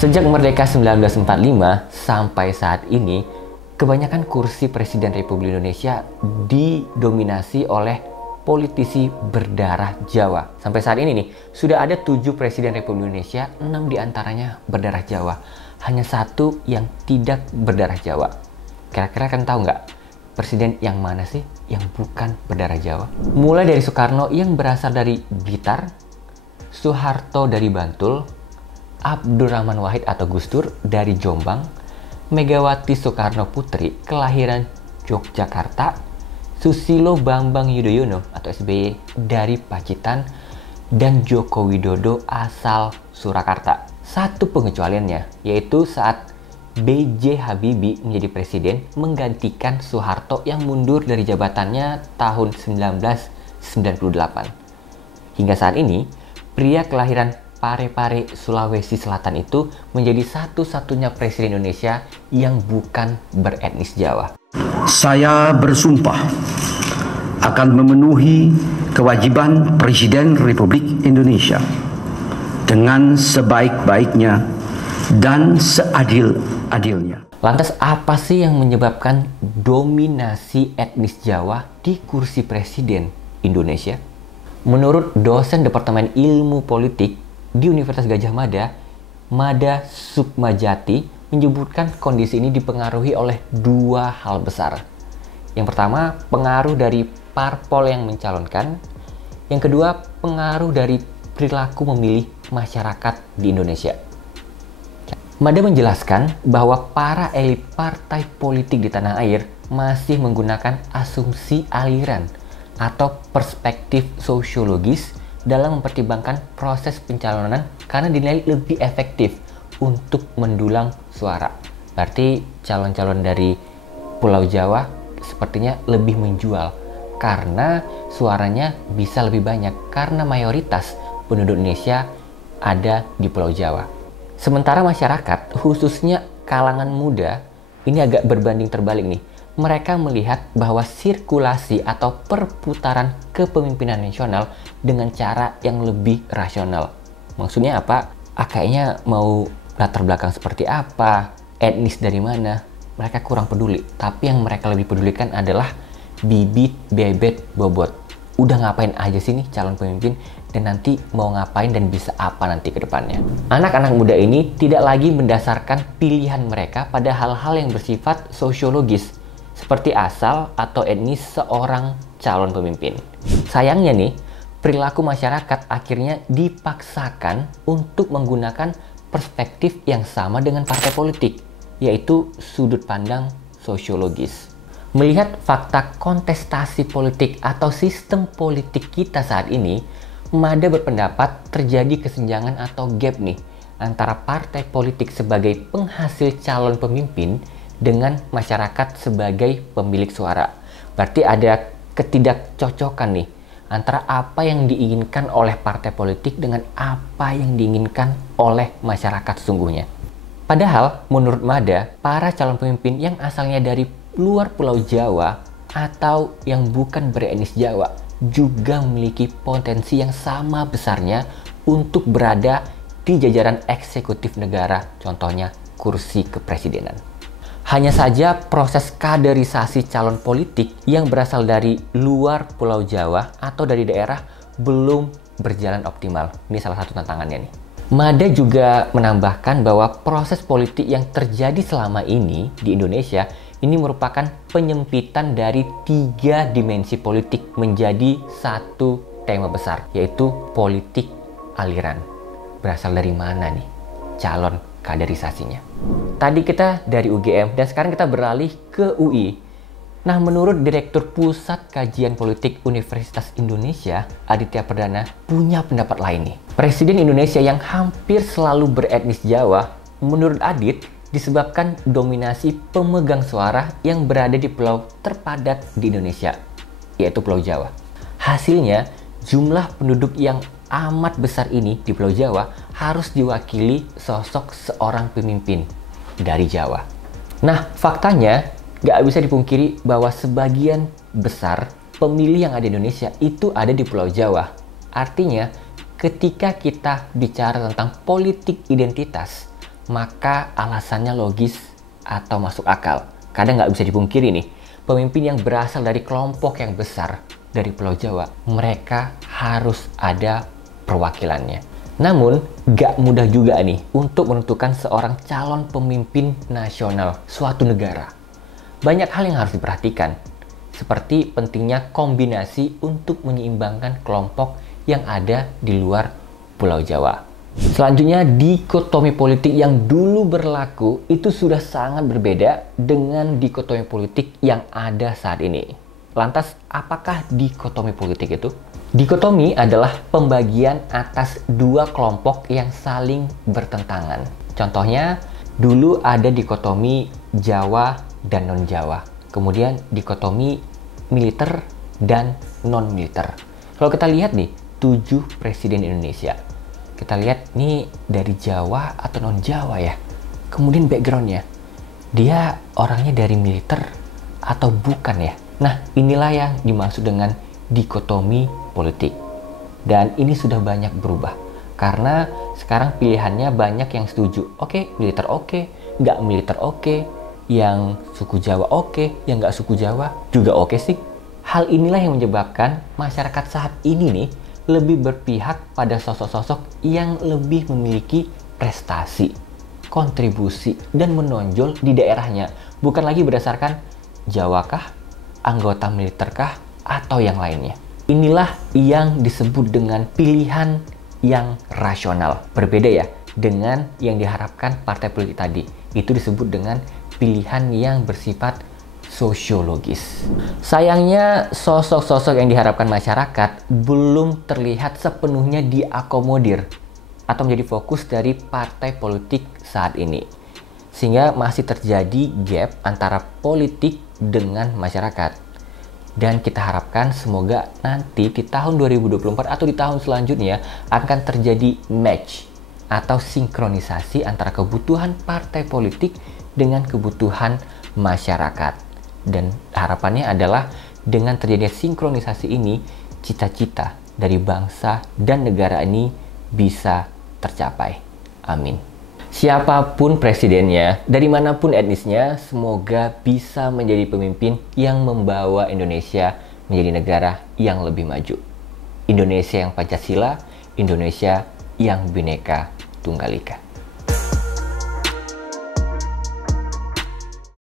Sejak merdeka 1945 sampai saat ini, kebanyakan kursi Presiden Republik Indonesia didominasi oleh politisi berdarah Jawa. Sampai saat ini nih, sudah ada 7 Presiden Republik Indonesia, 6 diantaranya berdarah Jawa. Hanya 1 yang tidak berdarah Jawa. Kira-kira kan tahu nggak? Presiden yang mana sih yang bukan berdarah Jawa? Mulai dari Soekarno yang berasal dari Blitar, Soeharto dari Bantul, Abdurrahman Wahid atau Gus Dur dari Jombang, Megawati Soekarno Putri kelahiran Yogyakarta, Susilo Bambang Yudhoyono atau SBY dari Pacitan, dan Joko Widodo asal Surakarta. Satu pengecualiannya, yaitu saat B.J. Habibie menjadi presiden menggantikan Soeharto yang mundur dari jabatannya tahun 1998. Hingga saat ini, pria kelahiran Parepare, Sulawesi Selatan itu menjadi satu-satunya presiden Indonesia yang bukan beretnis Jawa. Saya bersumpah akan memenuhi kewajiban Presiden Republik Indonesia dengan sebaik-baiknya dan seadil-adilnya. Lantas apa sih yang menyebabkan dominasi etnis Jawa di kursi presiden Indonesia? Menurut dosen Departemen Ilmu Politik di Universitas Gadjah Mada, Mada Sukmajati, menyebutkan kondisi ini dipengaruhi oleh 2 hal besar. Yang pertama, pengaruh dari parpol yang mencalonkan. Yang kedua, pengaruh dari perilaku memilih masyarakat di Indonesia. Mada menjelaskan bahwa para elit partai politik di tanah air masih menggunakan asumsi aliran atau perspektif sosiologis dalam mempertimbangkan proses pencalonan karena dinilai lebih efektif untuk mendulang suara. Berarti calon-calon dari Pulau Jawa sepertinya lebih menjual karena suaranya bisa lebih banyak karena mayoritas penduduk Indonesia ada di Pulau Jawa. Sementara masyarakat, khususnya kalangan muda, ini agak berbanding terbalik nih. Mereka melihat bahwa sirkulasi atau perputaran kepemimpinan nasional dengan cara yang lebih rasional. Maksudnya apa? Kayaknya mau latar belakang seperti apa, etnis dari mana, mereka kurang peduli. Tapi yang mereka lebih pedulikan adalah bibit, bebet, bobot. Udah ngapain aja sih nih calon pemimpin, dan nanti mau ngapain dan bisa apa nanti ke depannya. Anak-anak muda ini tidak lagi mendasarkan pilihan mereka pada hal-hal yang bersifat sosiologis, seperti asal atau etnis seorang calon pemimpin. Sayangnya nih, perilaku masyarakat akhirnya dipaksakan untuk menggunakan perspektif yang sama dengan partai politik, yaitu sudut pandang sosiologis. Melihat fakta kontestasi politik atau sistem politik kita saat ini, Mada berpendapat terjadi kesenjangan atau gap nih antara partai politik sebagai penghasil calon pemimpin dengan masyarakat sebagai pemilik suara. Berarti ada ketidakcocokan nih antara apa yang diinginkan oleh partai politik dengan apa yang diinginkan oleh masyarakat sesungguhnya. Padahal menurut Mada, para calon pemimpin yang asalnya dari luar Pulau Jawa atau yang bukan beretnis Jawa juga memiliki potensi yang sama besarnya untuk berada di jajaran eksekutif negara, contohnya kursi kepresidenan. Hanya saja proses kaderisasi calon politik yang berasal dari luar Pulau Jawa atau dari daerah belum berjalan optimal. Ini salah satu tantangannya nih. Mada juga menambahkan bahwa proses politik yang terjadi selama ini di Indonesia ini merupakan penyempitan dari 3 dimensi politik menjadi satu tema besar, yaitu politik aliran. Berasal dari mana nih calon kaderisasinya? Tadi kita dari UGM dan sekarang kita beralih ke UI. Nah, menurut Direktur Pusat Kajian Politik Universitas Indonesia, Aditya Perdana, punya pendapat lain nih. Presiden Indonesia yang hampir selalu beretnis Jawa, menurut Adit, disebabkan dominasi pemegang suara yang berada di pulau terpadat di Indonesia, yaitu Pulau Jawa. Hasilnya, jumlah penduduk yang amat besar ini di Pulau Jawa harus diwakili sosok seorang pemimpin dari Jawa. Nah, faktanya gak bisa dipungkiri bahwa sebagian besar pemilih yang ada di Indonesia itu ada di Pulau Jawa. Artinya, ketika kita bicara tentang politik identitas, maka alasannya logis atau masuk akal. Kadang nggak bisa dipungkiri nih, pemimpin yang berasal dari kelompok yang besar dari Pulau Jawa, mereka harus ada perwakilannya. Namun, nggak mudah juga nih untuk menentukan seorang calon pemimpin nasional suatu negara. Banyak hal yang harus diperhatikan, seperti pentingnya kombinasi untuk menyeimbangkan kelompok yang ada di luar Pulau Jawa. Selanjutnya, dikotomi politik yang dulu berlaku itu sudah sangat berbeda dengan dikotomi politik yang ada saat ini. Lantas, apakah dikotomi politik itu? Dikotomi adalah pembagian atas dua kelompok yang saling bertentangan. Contohnya, dulu ada dikotomi Jawa dan non-Jawa. Kemudian dikotomi militer dan non-militer. Kalau kita lihat nih, 7 presiden Indonesia. Kita lihat nih dari Jawa atau non-Jawa ya. Kemudian backgroundnya, dia orangnya dari militer atau bukan ya. Nah, inilah yang dimaksud dengan dikotomi politik. Dan ini sudah banyak berubah. Karena sekarang pilihannya banyak yang setuju. Oke, militer oke, nggak militer oke. Yang suku Jawa oke, yang nggak suku Jawa juga oke sih. Hal inilah yang menyebabkan masyarakat saat ini nih lebih berpihak pada sosok-sosok yang lebih memiliki prestasi, kontribusi, dan menonjol di daerahnya. Bukan lagi berdasarkan Jawakah, anggota militerkah, atau yang lainnya. Inilah yang disebut dengan pilihan yang rasional. Berbeda ya dengan yang diharapkan partai politik tadi. Itu disebut dengan pilihan yang bersifat sosiologis. Sayangnya, sosok-sosok yang diharapkan masyarakat belum terlihat sepenuhnya diakomodir atau menjadi fokus dari partai politik saat ini. Sehingga masih terjadi gap antara politik dengan masyarakat. Dan kita harapkan semoga nanti di tahun 2024 atau di tahun selanjutnya akan terjadi match atau sinkronisasi antara kebutuhan partai politik dengan kebutuhan masyarakat. Dan harapannya adalah dengan terjadinya sinkronisasi ini, cita-cita dari bangsa dan negara ini bisa tercapai. Amin. Siapapun presidennya, dari manapun etnisnya, semoga bisa menjadi pemimpin yang membawa Indonesia menjadi negara yang lebih maju. Indonesia yang Pancasila, Indonesia yang Bhinneka Tunggal Ika.